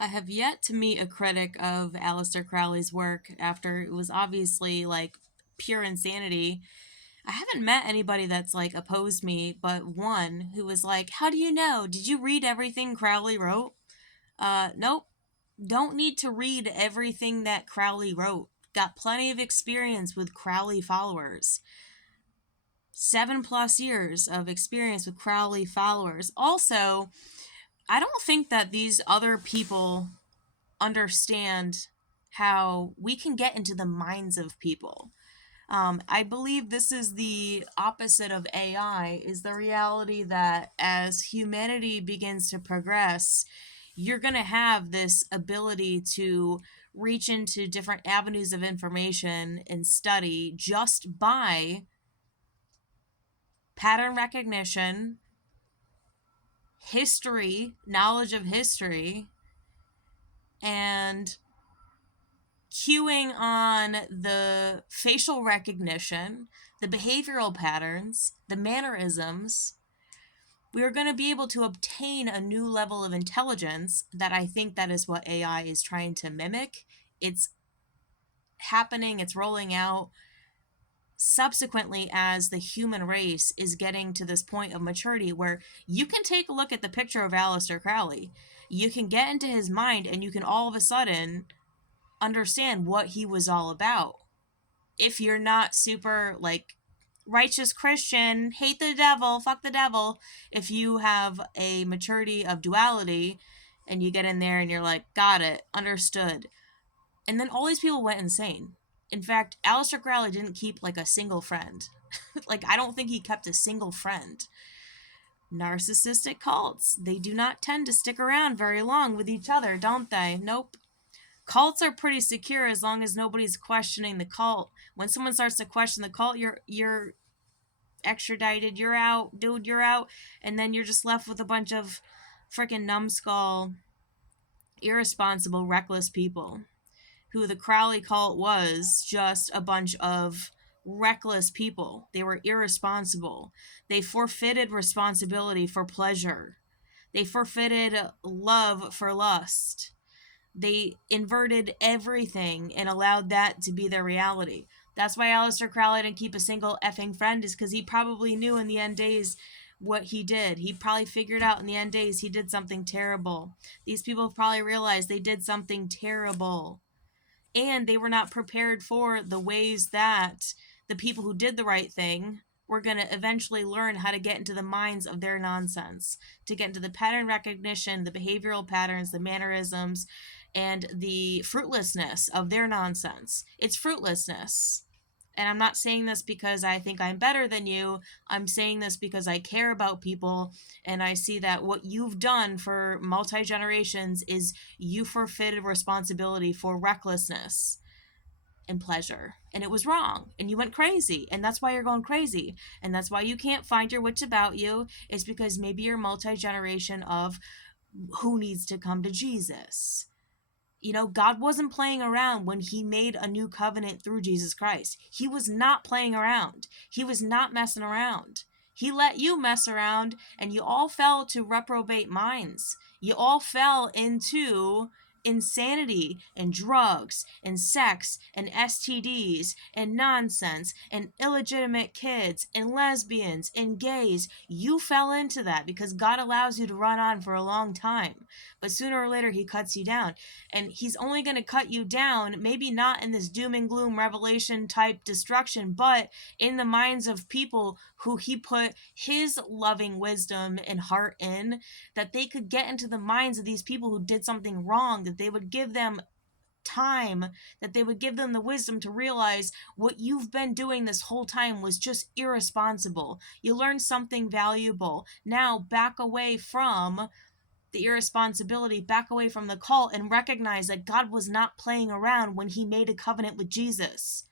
I have yet to meet a critic of Aleister Crowley's work after it was obviously like pure insanity. I haven't met anybody that's like opposed me, but one who was like, "How do you know? Did you read everything Crowley wrote?" Nope. Don't need to read everything that Crowley wrote. Got plenty of experience with Crowley followers. 7+ years of experience with Crowley followers. Also, I don't think that these other people understand how we can get into the minds of people. I believe this is the opposite of AI, is the reality that as humanity begins to progress, you're going to have this ability to reach into different avenues of information and study just by pattern recognition, history, knowledge of history, and cueing on the facial recognition, the behavioral patterns, the mannerisms. We are going to be able to obtain a new level of intelligence that I think that is what AI is trying to mimic. It's happening, it's rolling out subsequently as the human race is getting to this point of maturity where you can take a look at the picture of Aleister Crowley. You can get into his mind and you can all of a sudden understand what he was all about. If you're not super like righteous Christian, hate the devil, fuck the devil, if you have a maturity of duality and you get in there and you're like, got it, understood. And then all these people went insane. In fact, Aleister Crowley didn't keep like a single friend. Like, I don't think he kept a single friend. Narcissistic cults, they do not tend to stick around very long with each other, don't they? Nope. Cults are pretty secure as long as nobody's questioning the cult. When someone starts to question the cult, you're extradited, you're out, dude, you're out, and then you're just left with a bunch of freaking numbskull, irresponsible, reckless people. Who the Crowley cult was just a bunch of reckless people. They were irresponsible. They forfeited responsibility for pleasure. They forfeited love for lust. They inverted everything and allowed that to be their reality. That's why Aleister Crowley didn't keep a single effing friend, is because he probably knew in the end days what he did. He probably figured out in the end days he did something terrible. These people probably realized they did something terrible. And they were not prepared for the ways that the people who did the right thing were going to eventually learn how to get into the minds of their nonsense, to get into the pattern recognition, the behavioral patterns, the mannerisms, and the fruitlessness of their nonsense. It's fruitlessness. And I'm not saying this because I think I'm better than you. I'm saying this because I care about people and I see that what you've done for multi-generations is you forfeited responsibility for recklessness and pleasure. And it was wrong. And you went crazy. And that's why you're going crazy. And that's why you can't find your wits about you. It's because maybe you're multi-generation of who needs to come to Jesus. You know, God wasn't playing around when he made a new covenant through Jesus Christ. He was not playing around. He was not messing around. He let you mess around and you all fell to reprobate minds. You all fell into insanity and drugs and sex and STDs and nonsense and illegitimate kids and lesbians and gays. You fell into that because God allows you to run on for a long time. But sooner or later he cuts you down. And he's only going to cut you down, maybe not in this doom and gloom revelation type destruction, but in the minds of people who he put his loving wisdom and heart in, that they could get into the minds of these people who did something wrong, that they would give them time, that they would give them the wisdom to realize what you've been doing this whole time was just irresponsible. You learned something valuable. Now back away from the irresponsibility, back away from the cult, and recognize that God was not playing around when he made a covenant with Jesus.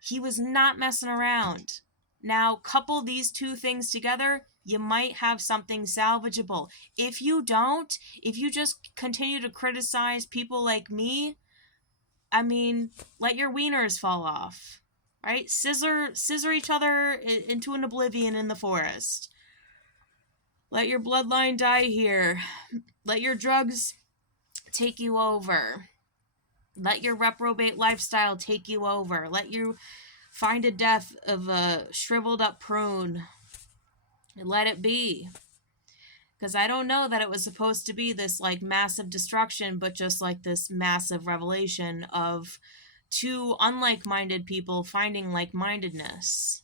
He was not messing around. Now, couple these two things together, you might have something salvageable. If you don't, if you just continue to criticize people like me, I mean, let your wieners fall off. Right? Scissor each other into an oblivion in the forest. Let your bloodline die here. Let your drugs take you over. Let your reprobate lifestyle take you over. Let you find a death of a shriveled up prune. Let it be. Because I don't know that it was supposed to be this like massive destruction, but just like this massive revelation of two unlike-minded people finding like-mindedness.